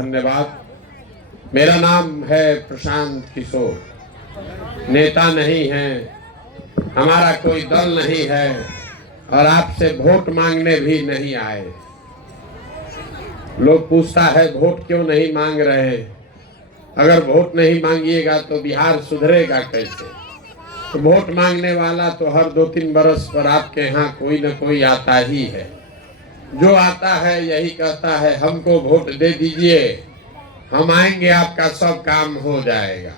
धन्यवाद। मेरा नाम है प्रशांत किशोर, नेता नहीं है, हमारा कोई दल नहीं है और आपसे वोट मांगने भी नहीं आए। लोग पूछता है वोट क्यों नहीं मांग रहे? अगर वोट नहीं मांगिएगा तो बिहार सुधरेगा कैसे? तो वोट मांगने वाला तो हर 2-3 बरस पर आपके यहाँ कोई न कोई आता ही है। जो आता है यही कहता है हमको वोट दे दीजिए, हम आएंगे, आपका सब काम हो जाएगा।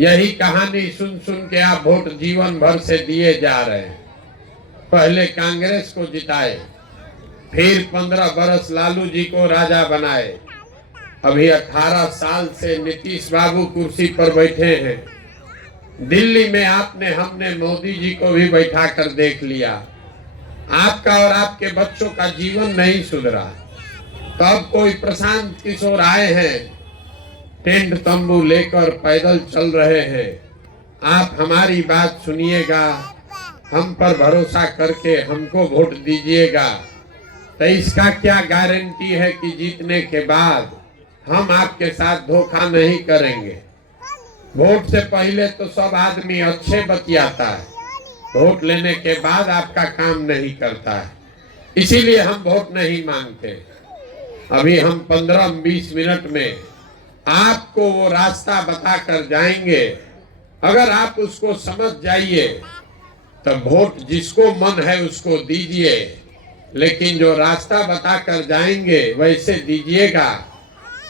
यही कहानी सुन सुन के आप वोट जीवन भर से दिए जा रहे हैं। पहले कांग्रेस को जिताए, फिर 15 बरस लालू जी को राजा बनाए, अभी 18 साल से नीतीश बाबू कुर्सी पर बैठे हैं। दिल्ली में हमने मोदी जी को भी बैठा कर देख लिया। आपका और आपके बच्चों का जीवन नहीं सुधरा। तब कोई प्रशांत किशोर आए हैं, टेंट तंबू लेकर पैदल चल रहे हैं। आप हमारी बात सुनिएगा, हम पर भरोसा करके हमको वोट दीजिएगा। तो इसका क्या गारंटी है कि जीतने के बाद हम आपके साथ धोखा नहीं करेंगे? वोट से पहले तो सब आदमी अच्छे बतियाता है, वोट लेने के बाद आपका काम नहीं करता है। इसीलिए हम वोट नहीं मांगते। अभी हम 15-20 मिनट में आपको वो रास्ता बता कर जाएंगे। अगर आप उसको समझ जाइए तो वोट जिसको मन है उसको दीजिए, लेकिन जो रास्ता बता कर जाएंगे वैसे दीजिएगा।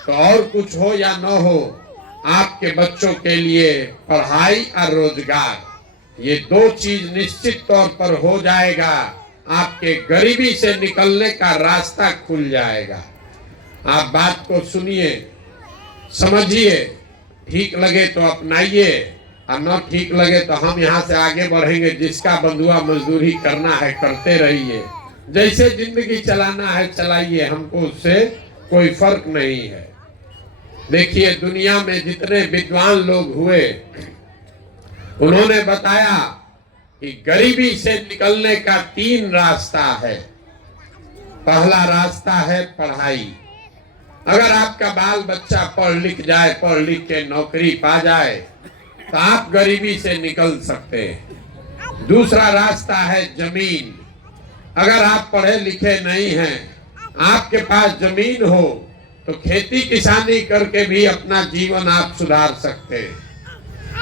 तो और कुछ हो या न हो, आपके बच्चों के लिए पढ़ाई और रोजगार, ये 2 चीज निश्चित तौर पर हो जाएगा। आपके गरीबी से निकलने का रास्ता खुल जाएगा। आप बात को सुनिए, समझिए, ठीक लगे तो अपनाइए और न ठीक लगे तो हम यहाँ से आगे बढ़ेंगे। जिसका बंधुआ मजदूरी करना है करते रहिए, जैसे जिंदगी चलाना है चलाइए, हमको उससे कोई फर्क नहीं है। देखिए, दुनिया में जितने विद्वान लोग हुए उन्होंने बताया कि गरीबी से निकलने का 3 रास्ता है। पहला रास्ता है पढ़ाई। अगर आपका बाल बच्चा पढ़ लिख जाए, पढ़ लिख के नौकरी पा जाए तो आप गरीबी से निकल सकते हैं। दूसरा रास्ता है जमीन। अगर आप पढ़े लिखे नहीं हैं, आपके पास जमीन हो तो खेती किसानी करके भी अपना जीवन आप सुधार सकते हैं।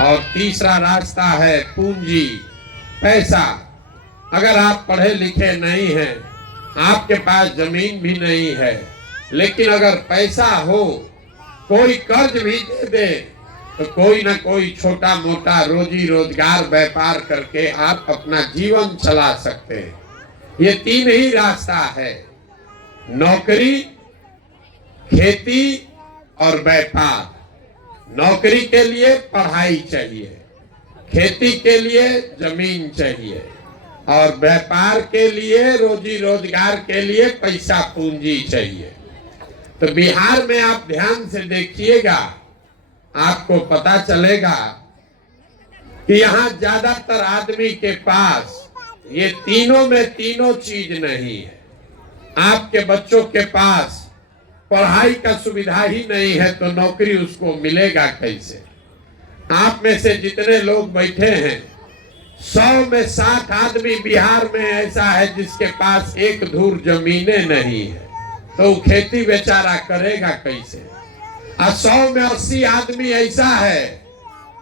और तीसरा रास्ता है पूंजी, पैसा। अगर आप पढ़े लिखे नहीं हैं, आपके पास जमीन भी नहीं है, लेकिन अगर पैसा हो, कोई कर्ज भी दे दे तो कोई ना कोई छोटा मोटा रोजी रोजगार व्यापार करके आप अपना जीवन चला सकते हैं। ये 3 ही रास्ता है, नौकरी, खेती और व्यापार। नौकरी के लिए पढ़ाई चाहिए, खेती के लिए जमीन चाहिए और व्यापार के लिए, रोजी रोजगार के लिए पैसा पूंजी चाहिए। तो बिहार में आप ध्यान से देखिएगा, आपको पता चलेगा कि यहाँ ज्यादातर आदमी के पास ये तीनों में तीनों चीज नहीं है। आपके बच्चों के पास पढ़ाई का सुविधा ही नहीं है तो नौकरी उसको मिलेगा कैसे? आप में से जितने लोग बैठे हैं, 100 में 60 आदमी बिहार में ऐसा है जिसके पास 1 धूर जमीनें नहीं है, तो खेती बेचारा करेगा कैसे? और 100 में 80 आदमी ऐसा है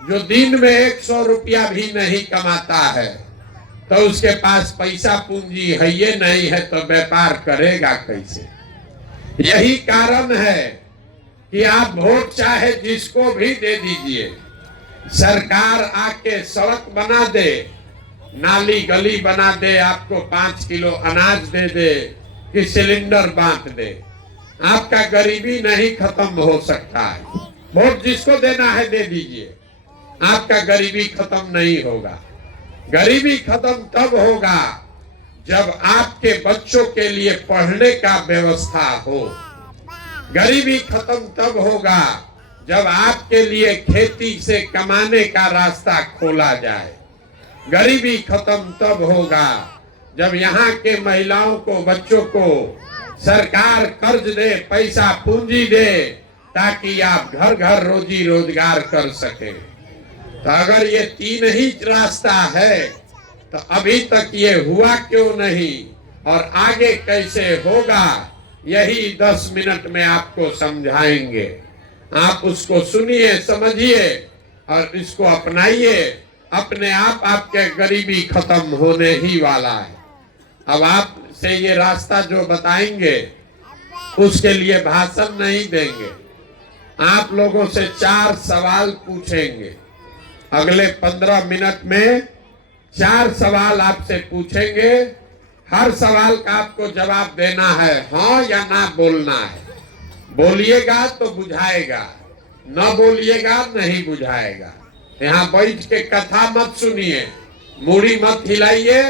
जो दिन में 100 रुपया भी नहीं कमाता है, तो उसके पास पैसा पूंजी है ये नहीं है, तो व्यापार करेगा कैसे? यही कारण है कि आप वोट चाहे जिसको भी दे दीजिए, सरकार आके सड़क बना दे, नाली गली बना दे, आपको 5 किलो अनाज दे दे कि सिलेंडर बांट दे, आपका गरीबी नहीं खत्म हो सकता है। वोट जिसको देना है दे दीजिए, आपका गरीबी खत्म नहीं होगा। गरीबी खत्म तब होगा जब आपके बच्चों के लिए पढ़ने का व्यवस्था हो। गरीबी खत्म तब होगा जब आपके लिए खेती से कमाने का रास्ता खोला जाए। गरीबी खत्म तब होगा जब यहाँ के महिलाओं को, बच्चों को सरकार कर्ज दे, पैसा पूंजी दे, ताकि आप घर घर रोजी रोजगार कर सके। तो अगर ये तीन ही रास्ता है तो अभी तक ये हुआ क्यों नहीं और आगे कैसे होगा, यही 10 मिनट में आपको समझाएंगे। आप उसको सुनिए, समझिए और इसको अपनाइए। अपने आप आपके गरीबी खत्म होने ही वाला है। अब आपसे ये रास्ता जो बताएंगे उसके लिए भाषण नहीं देंगे, आप लोगों से 4 सवाल पूछेंगे। अगले 15 मिनट में 4 सवाल आपसे पूछेंगे। हर सवाल का आपको जवाब देना है, हाँ या ना बोलना है। बोलिएगा तो बुझाएगा, न बोलिएगा नहीं बुझाएगा। यहाँ बैठ के कथा मत सुनिए, मूड़ी मत हिलाइए,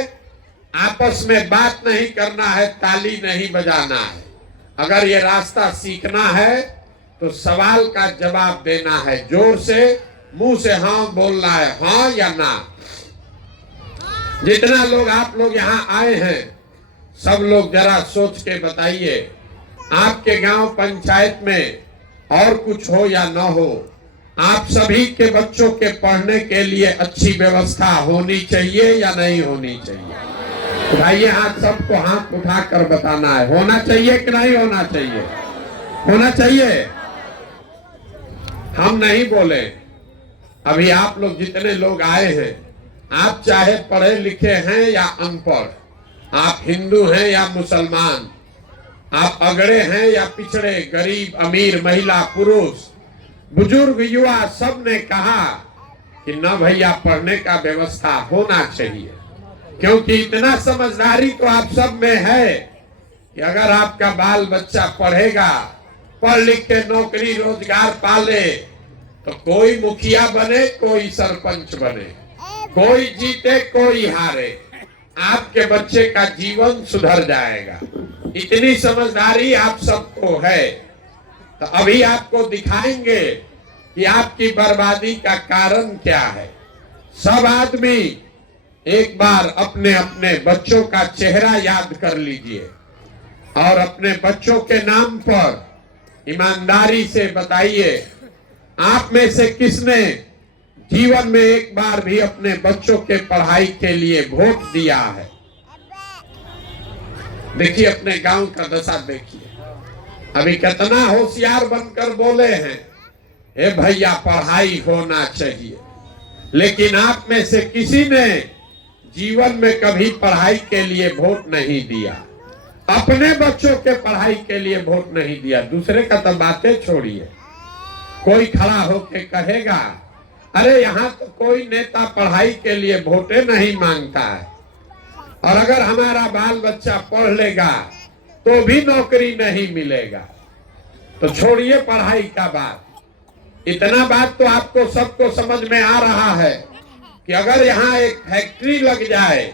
आपस में बात नहीं करना है, ताली नहीं बजाना है। अगर ये रास्ता सीखना है तो सवाल का जवाब देना है, जोर से मुंह से हाँ बोलना है, हाँ या ना। जितना लोग आप लोग यहाँ आए हैं सब लोग जरा सोच के बताइए, आपके गांव पंचायत में और कुछ हो या न हो, आप सभी के बच्चों के पढ़ने के लिए अच्छी व्यवस्था होनी चाहिए या नहीं होनी चाहिए? उठाइए हाथ, सबको हाथ उठाकर बताना है, होना चाहिए कि नहीं होना चाहिए? होना चाहिए। हम नहीं बोले, अभी आप लोग जितने लोग आए हैं, आप चाहे पढ़े लिखे हैं या अनपढ़, आप हिंदू हैं या मुसलमान, आप अगड़े हैं या पिछड़े, गरीब अमीर, महिला पुरुष, बुजुर्ग युवा, सब ने कहा कि न भैया पढ़ने का व्यवस्था होना चाहिए। क्योंकि इतना समझदारी तो आप सब में है कि अगर आपका बाल बच्चा पढ़ेगा, पढ़ लिख के नौकरी रोजगार पाले, तो कोई मुखिया बने, कोई सरपंच बने, कोई जीते कोई हारे, आपके बच्चे का जीवन सुधर जाएगा। इतनी समझदारी आप सबको है। तो अभी आपको दिखाएंगे कि आपकी बर्बादी का कारण क्या है। सब आदमी एक बार अपने अपने बच्चों का चेहरा याद कर लीजिए और अपने बच्चों के नाम पर ईमानदारी से बताइए, आप में से किसने जीवन में एक बार भी अपने बच्चों के पढ़ाई के लिए वोट दिया है? देखिए अपने गांव का दशा देखिए, अभी कितना होशियार बनकर बोले हैं, ए भैया पढ़ाई होना चाहिए, लेकिन आप में से किसी ने जीवन में कभी पढ़ाई के लिए वोट नहीं दिया, अपने बच्चों के पढ़ाई के लिए वोट नहीं दिया। दूसरे का तो बातें छोड़िए, कोई खड़ा होके कहेगा अरे यहाँ तो कोई नेता पढ़ाई के लिए वोटे नहीं मांगता है, और अगर हमारा बाल बच्चा पढ़ लेगा तो भी नौकरी नहीं मिलेगा। तो छोड़िए पढ़ाई का बात, इतना बात तो आपको सबको समझ में आ रहा है कि अगर यहाँ एक फैक्ट्री लग जाए,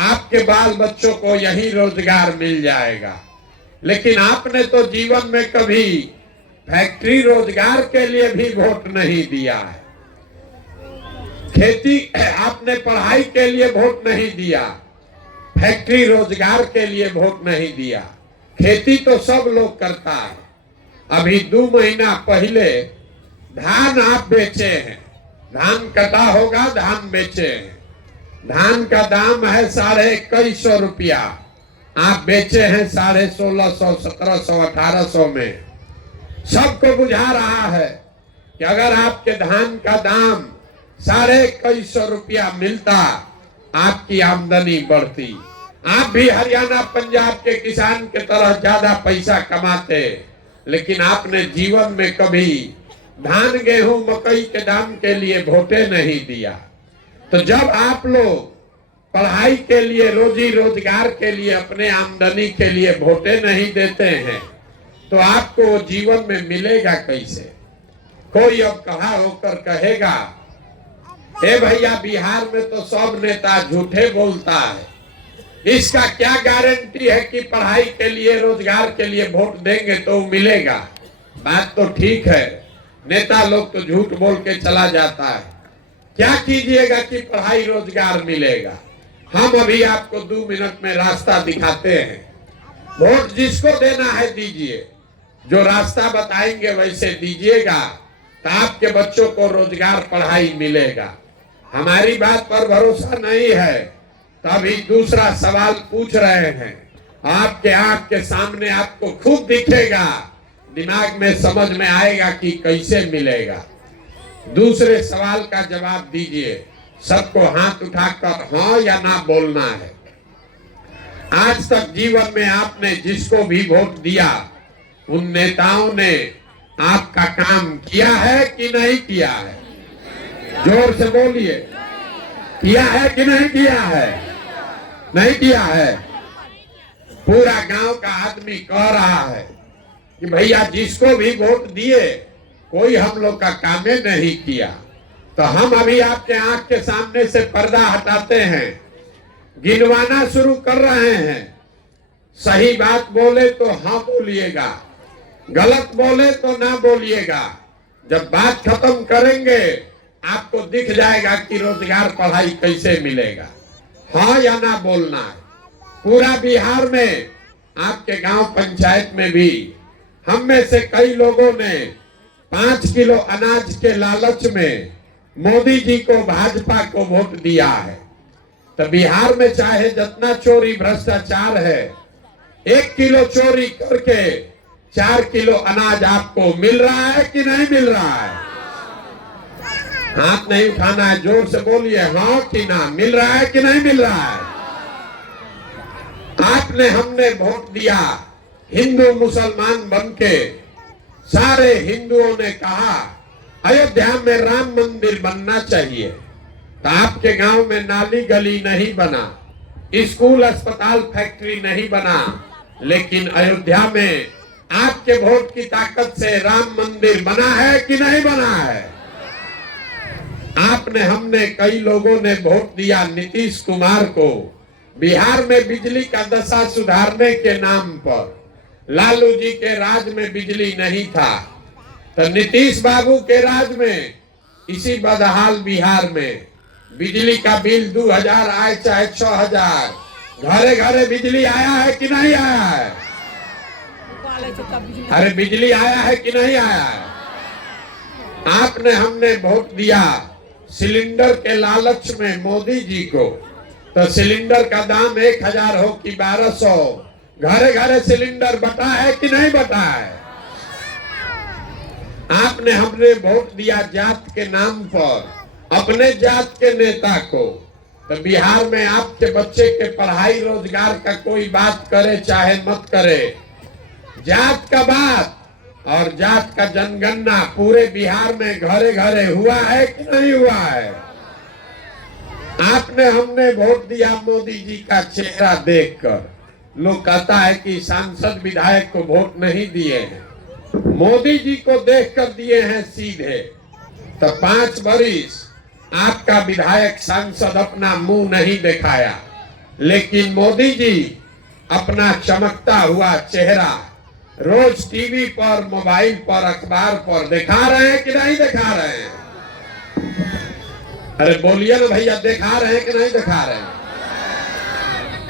आपके बाल बच्चों को यही रोजगार मिल जाएगा। लेकिन आपने तो जीवन में कभी फैक्ट्री रोजगार के लिए भी वोट नहीं दिया है। खेती आपने पढ़ाई के लिए वोट नहीं दिया, फैक्ट्री रोजगार के लिए वोट नहीं दिया। खेती तो सब लोग करता है। अभी 2 महीना पहले धान आप बेचे हैं, धान कटा होगा, धान बेचे हैं, धान का दाम है 2150 रुपया, आप बेचे हैं 1650, 1700, 1800 में। सबको बुझा रहा है कि अगर आपके धान का दाम 2150 रुपया मिलता, आपकी आमदनी बढ़ती, आप भी हरियाणा पंजाब के किसान के तरह ज्यादा पैसा कमाते। लेकिन आपने जीवन में कभी धान गेहूं मकई के दाम के लिए वोटे नहीं दिया। तो जब आप लोग पढ़ाई के लिए, रोजी रोजगार के लिए, अपने आमदनी के लिए वोटे नहीं देते हैं, तो आपको जीवन में मिलेगा कैसे? कोई अब खड़ा होकर कहेगा ए भैया बिहार में तो सब नेता झूठे बोलता है, इसका क्या गारंटी है कि पढ़ाई के लिए, रोजगार के लिए वोट देंगे तो मिलेगा? बात तो ठीक है, नेता लोग तो झूठ बोल के चला जाता है। क्या कीजिएगा कि पढ़ाई रोजगार मिलेगा? हम अभी आपको 2 मिनट में रास्ता दिखाते हैं। वोट जिसको देना है दीजिए, जो रास्ता बताएंगे वैसे दीजिएगा, तो आपके बच्चों को रोजगार पढ़ाई मिलेगा। हमारी बात पर भरोसा नहीं है तो अभी दूसरा सवाल पूछ रहे हैं, आपके आंख के सामने आपको खूब दिखेगा, दिमाग में समझ में आएगा कि कैसे मिलेगा। दूसरे सवाल का जवाब दीजिए, सबको हाथ उठाकर हाँ या ना बोलना है। आज तक जीवन में आपने जिसको भी वोट दिया, उन नेताओं ने आपका काम किया है कि नहीं किया है? जोर से बोलिए, किया है कि नहीं किया है? नहीं किया है। पूरा गांव का आदमी कह रहा है कि भैया जिसको भी वोट दिए कोई हम लोग का काम नहीं किया। तो हम अभी आपके आंख के सामने से पर्दा हटाते हैं, गिनवाना शुरू कर रहे हैं। सही बात बोले तो हाँ बोलिएगा, गलत बोले तो ना बोलिएगा। जब बात खत्म करेंगे आपको दिख जाएगा कि रोजगार पढ़ाई कैसे मिलेगा। हाँ या ना बोलना है। पूरा बिहार में आपके गांव पंचायत में भी हम में से कई लोगों ने 5 किलो अनाज के लालच में मोदी जी को, भाजपा को वोट दिया है। तो बिहार में चाहे जितना चोरी भ्रष्टाचार है, 1 किलो चोरी करके 4 किलो अनाज आपको मिल रहा है कि नहीं मिल रहा है? हाथ नहीं उठाना है, जोर से बोलिए हाँ कि ना। मिल रहा है कि नहीं मिल रहा है? आपने हमने वोट दिया, हिंदू मुसलमान बनके सारे हिंदुओं ने कहा अयोध्या में राम मंदिर बनना चाहिए। तो आपके गांव में नाली गली नहीं बना, स्कूल अस्पताल फैक्ट्री नहीं बना, लेकिन अयोध्या में आपके वोट की ताकत से राम मंदिर बना है कि नहीं बना है? आपने हमने कई लोगों ने वोट दिया नीतीश कुमार को, बिहार में बिजली का दशा सुधारने के नाम पर। लालू जी के राज में बिजली नहीं था, तो नीतीश बाबू के राज में इसी बदहाल बिहार में बिजली का बिल 2000 आए चाहे 6000, घरे घरे बिजली आया है कि नहीं आया है? अरे बिजली आया है कि नहीं आया है? आपने हमने वोट दिया सिलेंडर के लालच में मोदी जी को, तो सिलेंडर का दाम 1000 हो कि 1200, घरे घरे सिलेंडर बटा है कि नहीं बटा है? आपने हमने वोट दिया जात के नाम पर अपने जात के नेता को, तो बिहार में आपके बच्चे के पढ़ाई रोजगार का कोई बात करे चाहे मत करे, जात का बात और जात का जनगणना पूरे बिहार में घरे घरे हुआ है कि नहीं हुआ है? आपने हमने वोट दिया मोदी जी का चेहरा देखकर। लोग कहता है कि सांसद विधायक को वोट नहीं दिए हैं, मोदी जी को देखकर दिए हैं सीधे। तो 5 बरिस आपका विधायक सांसद अपना मुंह नहीं दिखाया, लेकिन मोदी जी अपना चमकता हुआ चेहरा रोज टीवी पर, मोबाइल पर, अखबार पर दिखा रहे हैं कि नहीं दिखा रहे हैं? अरे बोलिए ना भैया, दिखा रहे हैं कि नहीं दिखा रहे हैं?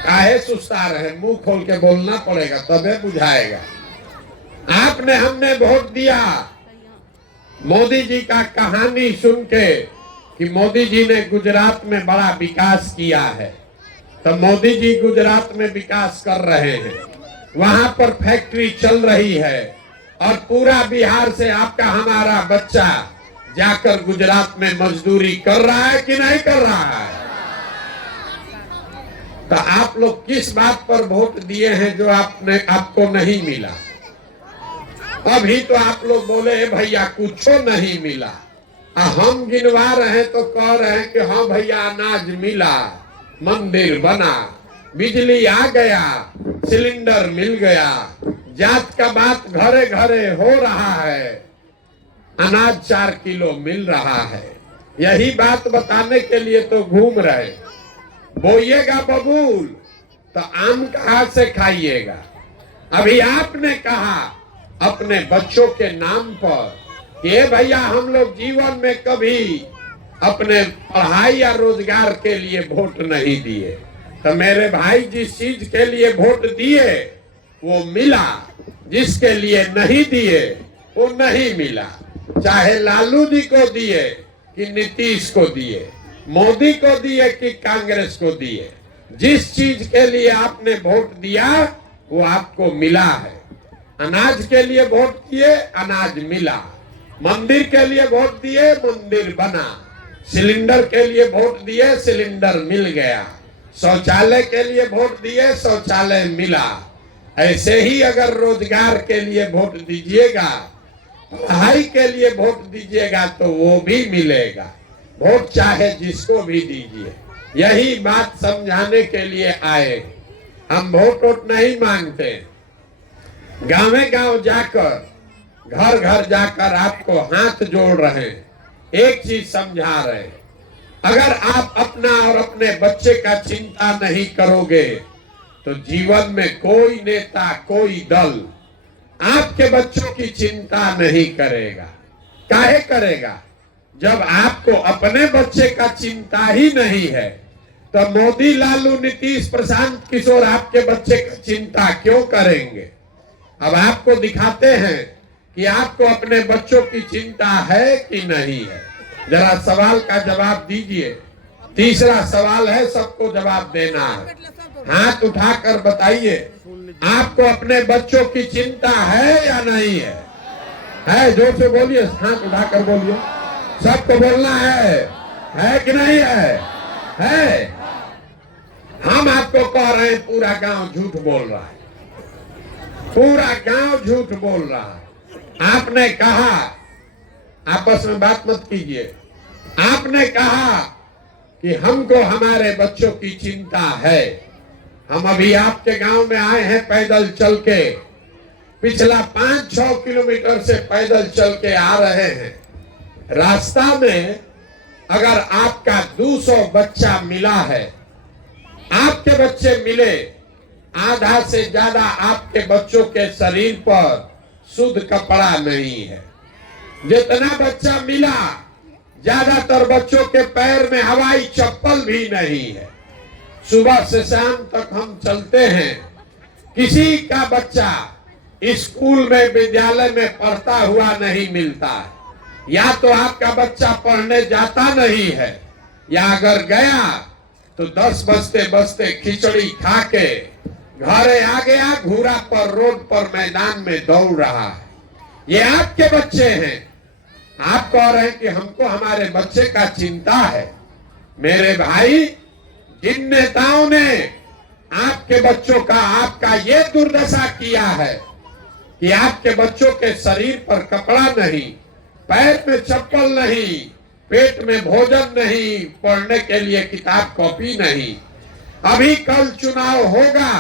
काहे सुस्ता रहे, मुंह खोल के बोलना पड़ेगा तबे बुझाएगा। आपने हमने वोट दिया मोदी जी का कहानी सुन के कि मोदी जी ने गुजरात में बड़ा विकास किया है। तो मोदी जी गुजरात में विकास कर रहे हैं, वहां पर फैक्ट्री चल रही है, और पूरा बिहार से आपका हमारा बच्चा जाकर गुजरात में मजदूरी कर रहा है कि नहीं कर रहा है? तो आप लोग किस बात पर वोट दिए हैं जो आपको नहीं मिला? अभी तो आप लोग बोले भैया कुछ नहीं मिला, हम गिनवा रहे हैं तो कह रहे हैं कि हाँ भैया अनाज मिला, मंदिर बना, बिजली आ गया, सिलेंडर मिल गया, जात का बात घरे घरे हो रहा है, अनाज 4 किलो मिल रहा है। यही बात बताने के लिए तो घूम रहे। बोइएगा बबूल तो आम कहाँ से खाइएगा? अभी आपने कहा अपने बच्चों के नाम पर कि भैया हम लोग जीवन में कभी अपने पढ़ाई या रोजगार के लिए वोट नहीं दिए। तो मेरे भाई जिस चीज के लिए वोट दिए वो मिला, जिसके लिए नहीं दिए वो नहीं मिला। चाहे लालू जी को दिए कि नीतीश को दिए, मोदी को दिए कि कांग्रेस को दिए, जिस चीज के लिए आपने वोट दिया वो आपको मिला है। अनाज के लिए वोट दिए, अनाज मिला। मंदिर के लिए वोट दिए, मंदिर बना। सिलेंडर के लिए वोट दिए, सिलेंडर मिल गया। शौचालय के लिए वोट दिए, शौचालय मिला। ऐसे ही अगर रोजगार के लिए वोट दीजिएगा, पढ़ाई के लिए वोट दीजिएगा तो वो भी मिलेगा। वोट चाहे जिसको भी दीजिए, यही बात समझाने के लिए आए। हम वोट नहीं मांगते, गांव गांव जाकर, घर घर जाकर आपको हाथ जोड़ रहे हैं, एक चीज समझा रहे हैं। अगर आप अपना और अपने बच्चे का चिंता नहीं करोगे तो जीवन में कोई नेता, कोई दल आपके बच्चों की चिंता नहीं करेगा। काहे करेगा? जब आपको अपने बच्चे का चिंता ही नहीं है तो मोदी, लालू, नीतीश, प्रशांत किशोर आपके बच्चे का चिंता क्यों करेंगे? अब आपको दिखाते हैं कि आपको अपने बच्चों की चिंता है कि नहीं है। जरा सवाल का जवाब दीजिए। तीसरा सवाल है, सबको जवाब देना है। हाथ उठाकर बताइए, आपको अपने बच्चों की चिंता है या नहीं है? है? जोर से बोलिए, हाथ उठाकर बोलिए। सबको बोलना है कि नहीं है? है? हम आपको कह रहे हैं पूरा गांव झूठ बोल रहा है, पूरा गांव झूठ बोल रहा है। आपने कहा, आपस में बात मत कीजिए, आपने कहा कि हमको हमारे बच्चों की चिंता है। हम अभी आपके गांव में आए हैं पैदल चल के, पिछला 5-6 किलोमीटर से पैदल चल के आ रहे हैं। रास्ता में अगर आपका 200 बच्चा मिला है, आपके बच्चे मिले, आधा से ज्यादा आपके बच्चों के शरीर पर शुद्ध कपड़ा नहीं है। जितना बच्चा मिला, ज्यादातर बच्चों के पैर में हवाई चप्पल भी नहीं है। सुबह से शाम तक हम चलते हैं, किसी का बच्चा स्कूल में, विद्यालय में पढ़ता हुआ नहीं मिलता है। या तो आपका बच्चा पढ़ने जाता नहीं है, या अगर गया तो 10 बजते बजते खिचड़ी खा के घरे आ गया, घूरा पर, रोड पर, मैदान में दौड़ रहा है। ये आपके बच्चे हैं। आप कह रहे हैं कि हमको हमारे बच्चे का चिंता है। मेरे भाई, जिन नेताओं ने आपके बच्चों का, आपका ये दुर्दशा किया है कि आपके बच्चों के शरीर पर कपड़ा नहीं, पैर में चप्पल नहीं, पेट में भोजन नहीं, पढ़ने के लिए किताब कॉपी नहीं। अभी कल चुनाव होगा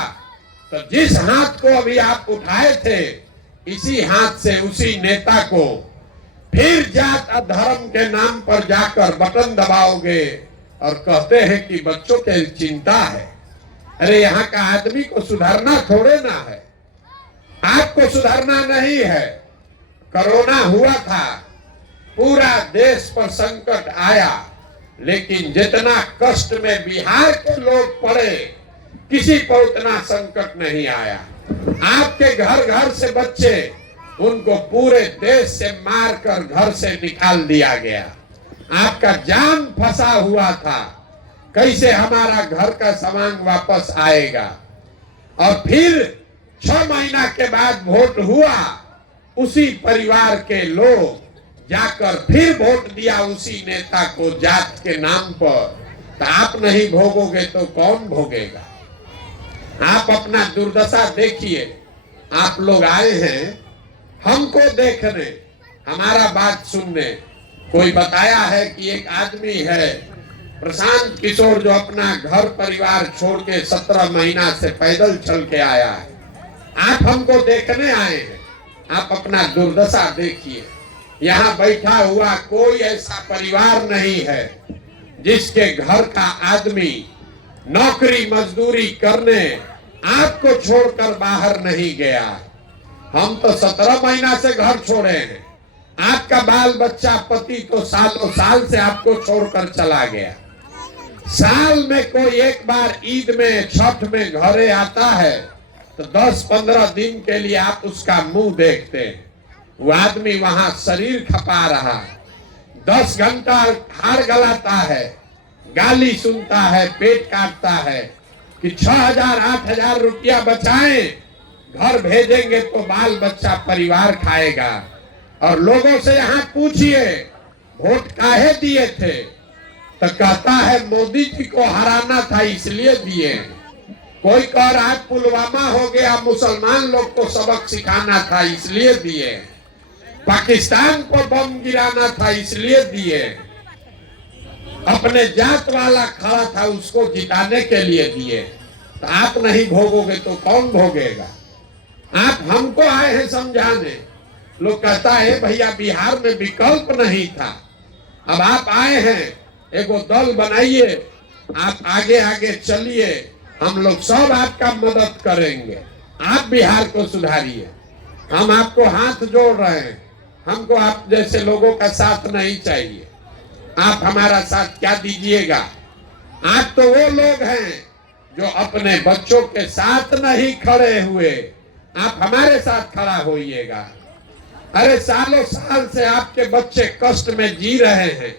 तो जिस हाथ को अभी आप उठाए थे, इसी हाथ से उसी नेता को फिर जात धर्म के नाम पर जाकर बटन दबाओगे और कहते हैं कि बच्चों के चिंता है। अरे यहाँ का आदमी को सुधारना थोड़े ना है, आपको सुधारना नहीं है। कोरोना हुआ था, पूरा देश पर संकट आया, लेकिन जितना कष्ट में बिहार के लोग पड़े, किसी पर उतना संकट नहीं आया। आपके घर घर से बच्चे, उनको पूरे देश से मारकर घर से निकाल दिया गया। आपका जान फंसा हुआ था, कैसे हमारा घर का सामान वापस आएगा। और फिर 6 महीना के बाद वोट हुआ, उसी परिवार के लोग जाकर फिर वोट दिया उसी नेता को जात के नाम पर। तो आप नहीं भोगोगे तो कौन भोगेगा? आप अपना दुर्दशा देखिए। आप लोग आए हैं हमको देखने, हमारा बात सुनने। कोई बताया है कि एक आदमी है प्रशांत किशोर, जो अपना घर परिवार छोड़ के 17 महीना से पैदल चल के आया है। आप हमको देखने आए हैं, आप अपना दुर्दशा देखिए। यहाँ बैठा हुआ कोई ऐसा परिवार नहीं है जिसके घर का आदमी नौकरी मजदूरी करने आपको छोड़कर बाहर नहीं गया। हम तो 17 महीना से घर छोड़े हैं, आपका बाल बच्चा, पति तो सालों साल से आपको छोड़कर चला गया। साल में कोई एक बार ईद में, छठ में घरे आता है, तो 10-15 दिन के लिए आप उसका मुंह देखते हैं, वो आदमी वहां शरीर खपा रहा है, 10 घंटा हार गलाता है, गाली सुनता है, पेट काटता है कि 6,000-8,000 रुपया बचाएं, घर भेजेंगे तो बाल बच्चा परिवार खाएगा। और लोगों से यहाँ पूछिए वोट काहे दिए थे, तो कहता है मोदी जी को हराना था इसलिए दिए। कोई कह रहा है पुलवामा हो गया, मुसलमान लोग को सबक सिखाना था इसलिए दिए, पाकिस्तान को बम गिराना था इसलिए दिए, अपने जात वाला खड़ा था उसको जिताने के लिए दिए। तो आप नहीं भोगोगे तो कौन भोगेगा? आप हमको आए हैं समझाने। लोग कहता है भैया बिहार में विकल्प नहीं था, अब आप आए हैं, एगो दल बनाइए, आप आगे आगे चलिए, हम लोग सब आपका मदद करेंगे, आप बिहार को सुधारिए। हम आपको हाथ जोड़ रहे हैं, हमको आप जैसे लोगों का साथ नहीं चाहिए। आप हमारा साथ क्या दीजिएगा? आप तो वो लोग हैं जो अपने बच्चों के साथ नहीं खड़े हुए, आप हमारे साथ खड़ा होइएगा। अरे सालों साल से आपके बच्चे कष्ट में जी रहे हैं,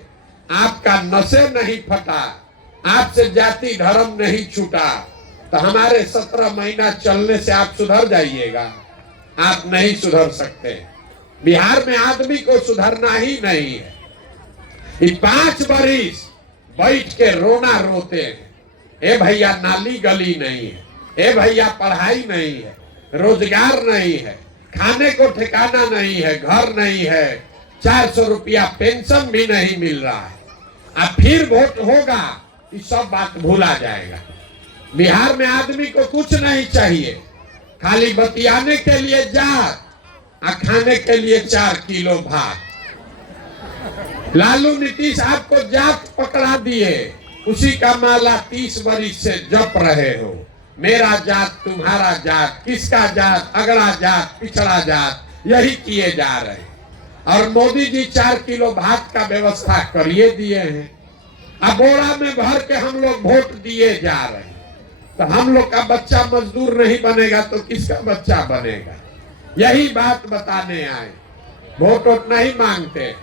आपका नशे नहीं फटा, आपसे जाति धर्म नहीं छूटा, तो हमारे 17 महीना चलने से आप सुधर जाइएगा? आप नहीं सुधर सकते। बिहार में आदमी को सुधरना ही नहीं है। 5 बरिस बैठ के रोना रोते हैं, ए भैया नाली गली नहीं है, ए भैया पढ़ाई नहीं है, रोजगार नहीं है, खाने को ठिकाना नहीं है, घर नहीं है, 400 रुपया पेंशन भी नहीं मिल रहा है। अब फिर वोट होगा, ये सब बात भूला जाएगा। बिहार में आदमी को कुछ नहीं चाहिए, खाली बतियाने के लिए जात, खाने के लिए 4 किलो भात। लालू नीतीश आपको जात पकड़ा दिए, उसी का माला 30 बरिस से जप रहे हो। मेरा जात, तुम्हारा जात, किसका जात, अगला जात, पिछड़ा जात, यही किए जा रहे हैं। और मोदी जी 4 किलो भात का व्यवस्था करिए दिए हैं। अब बोरा में भर के हम लोग वोट दिए जा रहे हैं, तो हम लोग का बच्चा मजदूर नहीं बनेगा तो किसका बच्चा बनेगा? यही बात बताने आए। वोट नहीं मांगते,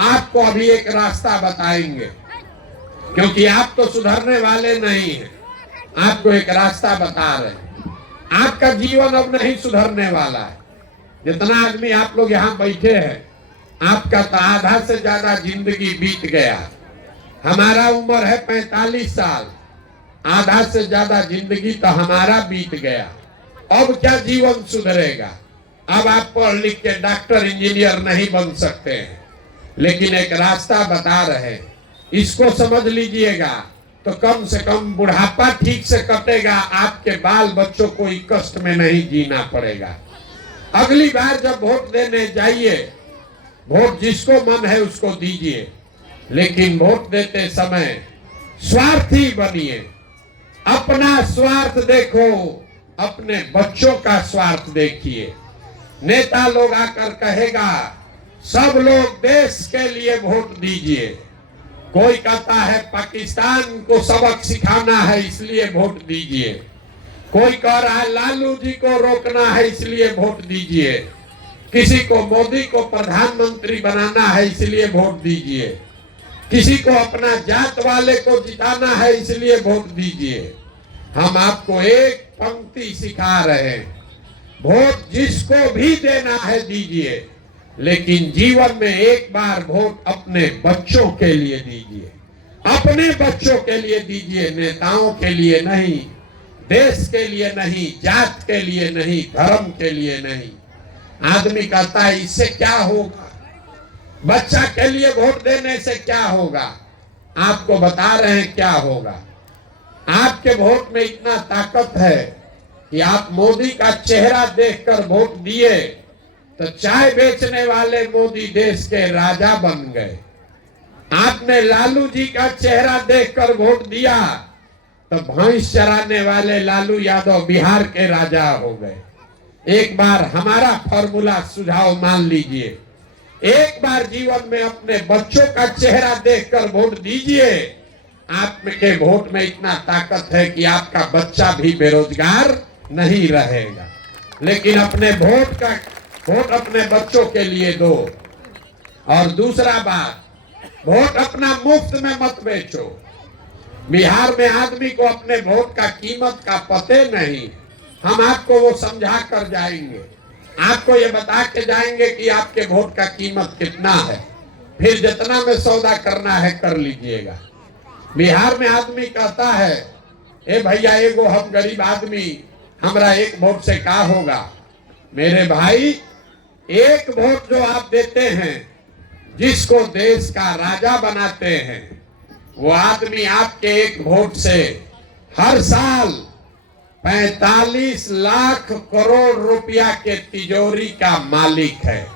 आपको अभी एक रास्ता बताएंगे, क्योंकि आप तो सुधरने वाले नहीं हैं। आपको एक रास्ता बता रहे हैं, आपका जीवन अब नहीं सुधरने वाला है। जितना आदमी आप लोग यहाँ बैठे हैं, आपका तो आधा से ज्यादा जिंदगी बीत गया। हमारा उम्र है 45 साल, आधा से ज्यादा जिंदगी तो हमारा बीत गया। अब क्या जीवन सुधरेगा? अब आप पढ़ लिख के डॉक्टर इंजीनियर नहीं बन सकते हैं, लेकिन एक रास्ता बता रहे, इसको समझ लीजिएगा तो कम से कम बुढ़ापा ठीक से कटेगा, आपके बाल बच्चों को कष्ट में नहीं जीना पड़ेगा। अगली बार जब वोट देने जाइए, वोट जिसको मन है उसको दीजिए, लेकिन वोट देते समय स्वार्थी बनिए। अपना स्वार्थ देखो, अपने बच्चों का स्वार्थ देखिए। नेता लोग आकर कहेगा सब लोग देश के लिए वोट दीजिए, कोई कहता है पाकिस्तान को सबक सिखाना है इसलिए वोट दीजिए, कोई कह रहा है लालू जी को रोकना है इसलिए वोट दीजिए, किसी को मोदी को प्रधानमंत्री बनाना है इसलिए वोट दीजिए, किसी को अपना जात वाले को जिताना है इसलिए वोट दीजिए। हम आपको एक पंक्ति सिखा रहे हैं, वोट जिसको भी देना है दीजिए, लेकिन जीवन में एक बार वोट अपने बच्चों के लिए दीजिए। अपने बच्चों के लिए दीजिए, नेताओं के लिए नहीं, देश के लिए नहीं, जात के लिए नहीं, धर्म के लिए नहीं। आदमी कहता है इससे क्या होगा, बच्चा के लिए वोट देने से क्या होगा? आपको बता रहे हैं क्या होगा। आपके वोट में इतना ताकत है कि आप मोदी का चेहरा देखकर वोट दिए तो चाय बेचने वाले मोदी देश के राजा बन गए। आपने लालू जी का चेहरा देखकर वोट दिया तो भैंस चराने वाले लालू यादव बिहार के राजा हो गए। एक बार हमारा फॉर्मूला सुझाव मान लीजिए, एक बार जीवन में अपने बच्चों का चेहरा देखकर वोट दीजिए। आपके वोट में इतना ताकत है कि आपका बच्चा भी बेरोजगार नहीं रहेगा। लेकिन अपने वोट अपने बच्चों के लिए दो। और दूसरा बात, वोट अपना मुफ्त में मत बेचो। बिहार में आदमी को अपने वोट का कीमत का पते नहीं। हम आपको वो समझा कर जाएंगे, आपको ये बता के जाएंगे कि आपके वोट का कीमत कितना है, फिर जितना में सौदा करना है कर लीजिएगा। बिहार में आदमी कहता है, ए भैया एगो हम गरीब आदमी, हमरा एक वोट से क्या होगा। मेरे भाई, एक वोट जो आप देते हैं, जिसको देश का राजा बनाते हैं, वो आदमी आपके एक वोट से हर साल 45 लाख करोड़ रुपया के तिजोरी का मालिक है।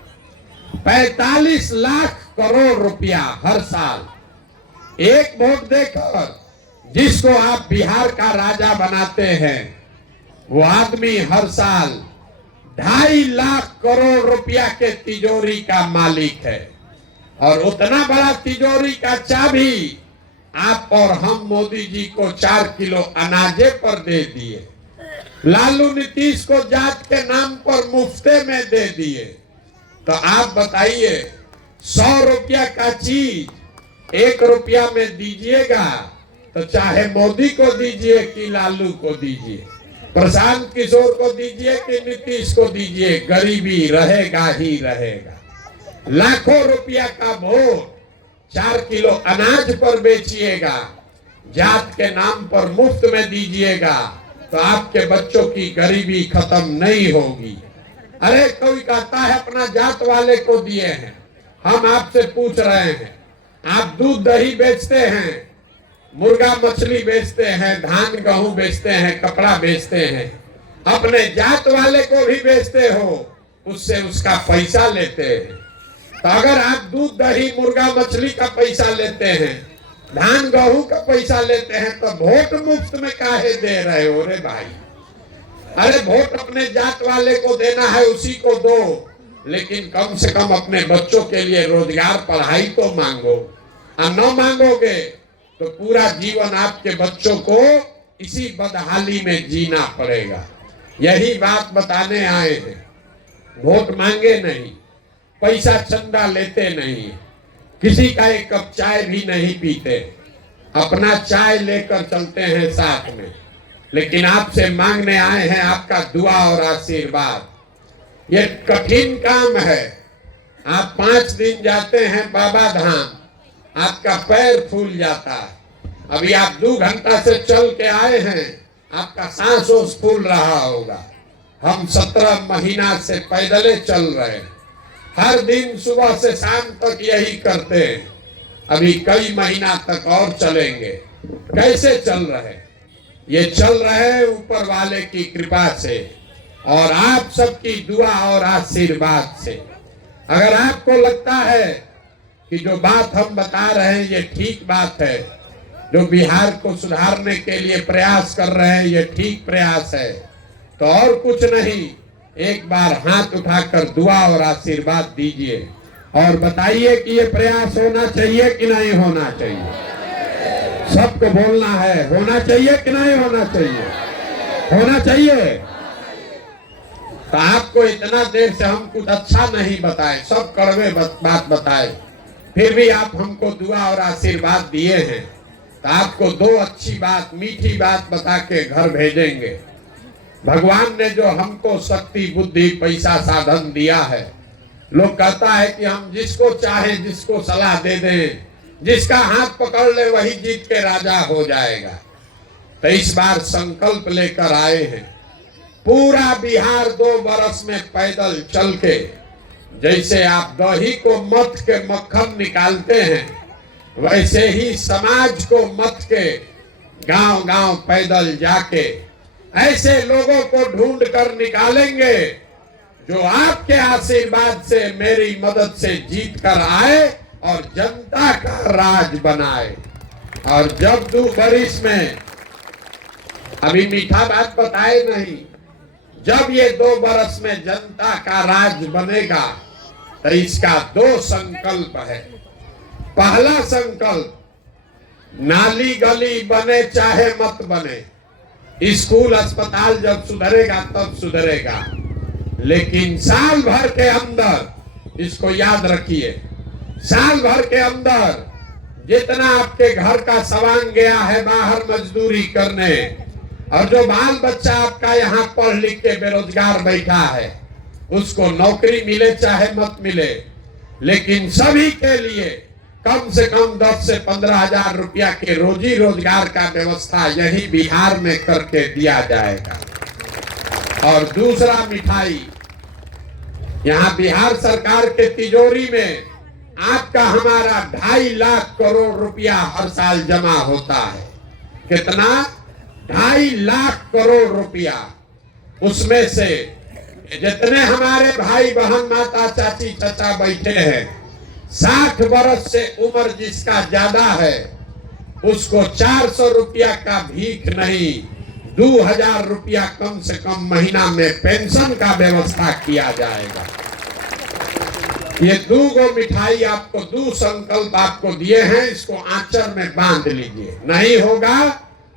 45 लाख करोड़ रुपया हर साल। एक वोट देकर जिसको आप बिहार का राजा बनाते हैं, वो आदमी हर साल 2.5 लाख करोड़ रुपया के तिजोरी का मालिक है। और उतना बड़ा तिजोरी का चाबी आप और हम मोदी जी को 4 किलो अनाजे पर दे दिए। लालू नीतीश को जात के नाम पर मुफ्ते में दे दिए। तो आप बताइए, 100 रुपया का चीज 1 रुपया में दीजिएगा तो चाहे मोदी को दीजिए कि लालू को दीजिए, प्रशांत किशोर को दीजिए कि नीतीश को दीजिए, गरीबी रहेगा ही रहेगा। लाखों रुपया का वोट 4 किलो अनाज पर बेचिएगा, जात के नाम पर मुफ्त में दीजिएगा, तो आपके बच्चों की गरीबी खत्म नहीं होगी। अरे कोई कहता है अपना जात वाले को दिए हैं। हम आपसे पूछ रहे हैं, आप दूध दही बेचते हैं, मुर्गा मछली बेचते हैं, धान गेहूं बेचते हैं, कपड़ा बेचते हैं, अपने जात वाले को भी बेचते हो, उससे उसका पैसा लेते हैं। तो अगर आप दूध दही मुर्गा मछली का पैसा लेते हैं, धान गेहूं का पैसा लेते हैं, तो वोट मुफ्त में काहे दे रहे हो रे भाई। अरे वोट अपने जात वाले को देना है, उसी को दो, लेकिन कम से कम अपने बच्चों के लिए रोजगार पढ़ाई तो मांगो। और न मांगोगे तो पूरा जीवन आपके बच्चों को इसी बदहाली में जीना पड़ेगा। यही बात बताने आए हैं। वोट मांगे नहीं, पैसा चंदा लेते नहीं, किसी का एक कप चाय भी नहीं पीते, अपना चाय लेकर चलते हैं साथ में। लेकिन आपसे मांगने आए हैं आपका दुआ और आशीर्वाद। ये कठिन काम है। आप 5 दिन जाते हैं बाबा धाम, आपका पैर फूल जाता है। अभी आप 2 घंटा से चल के आए हैं, आपका सांस ओस फूल रहा होगा। हम 17 महीना से पैदले चल रहे हैं, हर दिन सुबह से शाम तक यही करते हैं। अभी कई महीना तक और चलेंगे। कैसे चल रहे? ये चल रहे ऊपर वाले की कृपा से और आप सबकी दुआ और आशीर्वाद से। अगर आपको लगता है कि जो बात हम बता रहे हैं ये ठीक बात है, जो बिहार को सुधारने के लिए प्रयास कर रहे हैं ये ठीक प्रयास है, तो और कुछ नहीं, एक बार हाथ उठाकर दुआ और आशीर्वाद दीजिए और बताइए कि ये प्रयास होना चाहिए कि नहीं होना चाहिए। सबको बोलना है, होना चाहिए कि नहीं होना चाहिए, होना चाहिए। तो आपको इतना देर से हम कुछ अच्छा नहीं बताए, सब कड़वे बात बताए, फिर भी आप हमको दुआ और आशीर्वाद दिए हैं, तो आपको 2 अच्छी बात, मीठी बात बता के घर भेजेंगे। भगवान ने जो हमको शक्ति बुद्धि पैसा साधन दिया है, लोग कहता है कि हम जिसको चाहे जिसको सलाह दे दें, जिसका हाथ पकड़ ले वही जीत के राजा हो जाएगा। तो इस बार संकल्प लेकर आए हैं, पूरा बिहार 2 बरस में पैदल चल के, जैसे आप दही को मथ के मक्खन निकालते हैं, वैसे ही समाज को मथ के गांव गांव पैदल जाके ऐसे लोगों को ढूंढ कर निकालेंगे जो आपके आशीर्वाद से, मेरी मदद से जीत कर आए और जनता का राज बनाए। और जब 2 बरिस में, अभी मीठा बात बताए नहीं, जब ये 2 बरस में जनता का राज बनेगा तो इसका 2 संकल्प है। पहला संकल्प, नाली गली बने चाहे मत बने, स्कूल अस्पताल जब सुधरेगा तब सुधरेगा, लेकिन साल भर के अंदर, इसको याद रखिए, साल भर के अंदर जितना आपके घर का सामान गया है बाहर मजदूरी करने, और जो बाल बच्चा आपका यहाँ पढ़ लिख के बेरोजगार बैठा है, उसको नौकरी मिले चाहे मत मिले, लेकिन सभी के लिए कम से कम 10 से 15 हजार रुपया के रोजी रोजगार का व्यवस्था यही बिहार में करके दिया जाएगा। और दूसरा मिठाई, यहाँ बिहार सरकार के तिजोरी में आपका हमारा 2.5 लाख करोड़ रुपया हर साल जमा होता है। कितना? 2.5 लाख करोड़ रुपया। उसमें से जितने हमारे भाई बहन माता चाची चाचा बैठे हैं, 60 वर्ष से उम्र जिसका ज्यादा है, उसको 400 रुपया का भीख नहीं, 2000 रुपया कम से कम महीना में पेंशन का व्यवस्था किया जाएगा। ये 2 मिठाई आपको, 2 संकल्प आपको दिए हैं, इसको आंचल में बांध लीजिए। नहीं होगा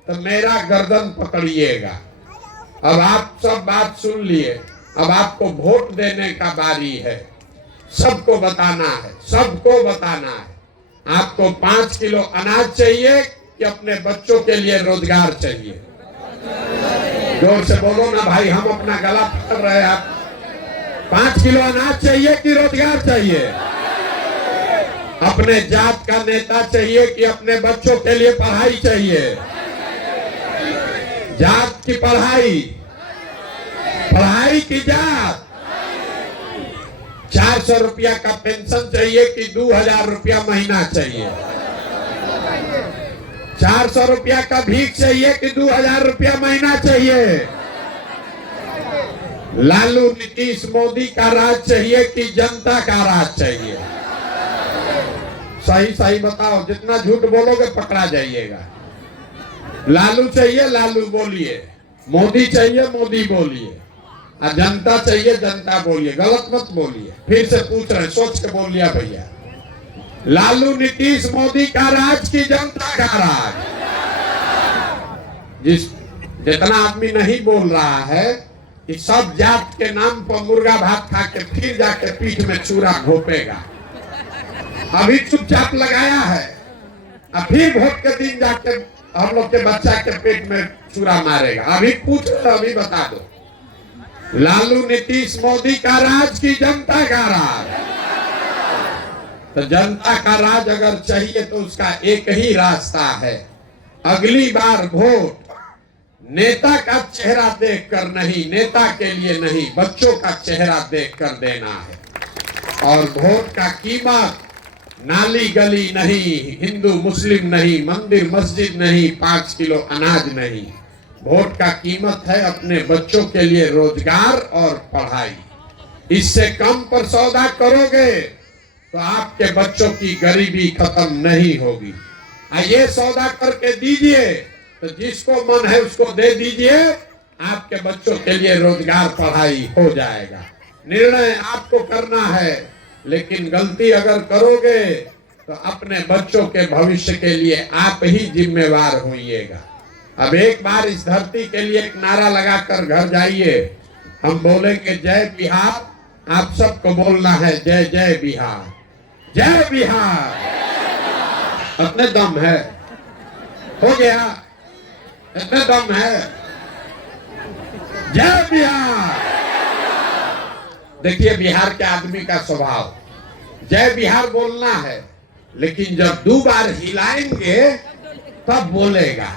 तो मेरा गर्दन पकड़िएगा। अब आप सब बात सुन लिए, अब आपको वोट देने का बारी है। सबको बताना है, सबको बताना है। आपको 5 किलो अनाज चाहिए कि अपने बच्चों के लिए रोजगार चाहिए? जोर से बोलो ना भाई, हम अपना गला पकड़ रहे हैं। आप 5 किलो अनाज चाहिए कि रोजगार चाहिए? अपने जात का नेता चाहिए कि अपने बच्चों के लिए पढ़ाई चाहिए? जात की पढ़ाई, पढ़ाई की जात। 400 रुपया का पेंशन चाहिए कि 2000 रुपया महीना चाहिए? 400 रुपया का भीख चाहिए कि 2000 रुपया महीना चाहिए? लालू नीतीश मोदी का राज चाहिए कि जनता का राज चाहिए? सही सही बताओ, जितना झूठ बोलोगे पकड़ा जाइएगा। लालू चाहिए लालू बोलिए, मोदी चाहिए मोदी बोलिए, और जनता चाहिए जनता बोलिए। गलत मत बोलिए। फिर से पूछ रहे, सोच के बोल लिया भैया। लालू नीतीश मोदी का राज की जनता का राज? जितना आदमी नहीं बोल रहा है कि सब जात के नाम पर मुर्गा भात खा के फिर जाके पीठ में चूरा घोपेगा। अभी चुपचाप लगाया है, और फिर वोट के दिन जाके हम लोग के बच्चा के पेट में चूरा मारेगा। अभी पूछ लो, अभी बता दो। लालू नीतीश मोदी का राज की जनता का राज? तो जनता का राज अगर चाहिए तो उसका एक ही रास्ता है, अगली बार वोट नेता का चेहरा देखकर नहीं, नेता के लिए नहीं, बच्चों का चेहरा देखकर देना है। और वोट का कीमत नाली गली नहीं, हिंदू मुस्लिम नहीं, मंदिर मस्जिद नहीं, 5 किलो अनाज नहीं। वोट का कीमत है अपने बच्चों के लिए रोजगार और पढ़ाई। इससे कम पर सौदा करोगे तो आपके बच्चों की गरीबी खत्म नहीं होगी। ये सौदा करके दीजिए, तो जिसको मन है उसको दे दीजिए, आपके बच्चों के लिए रोजगार पढ़ाई हो जाएगा। निर्णय आपको करना है, लेकिन गलती अगर करोगे तो अपने बच्चों के भविष्य के लिए आप ही जिम्मेवार होइएगा। अब एक बार इस धरती के लिए एक नारा लगाकर घर जाइए। हम बोलेंगे जय बिहार, आप सबको बोलना है जय जय बिहार, जय बिहार। अपने दम है, हो गया, इतने दम है, जय बिहार। देखिए बिहार के आदमी का स्वभाव, जय बिहार बोलना है, लेकिन जब 2 बार हिलाएंगे तब बोलेगा,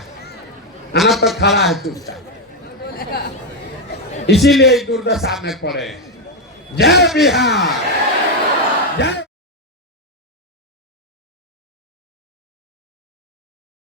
आना तो खड़ा है चुपचाप। इसीलिए दुर्दशा में पड़े। जय बिहार।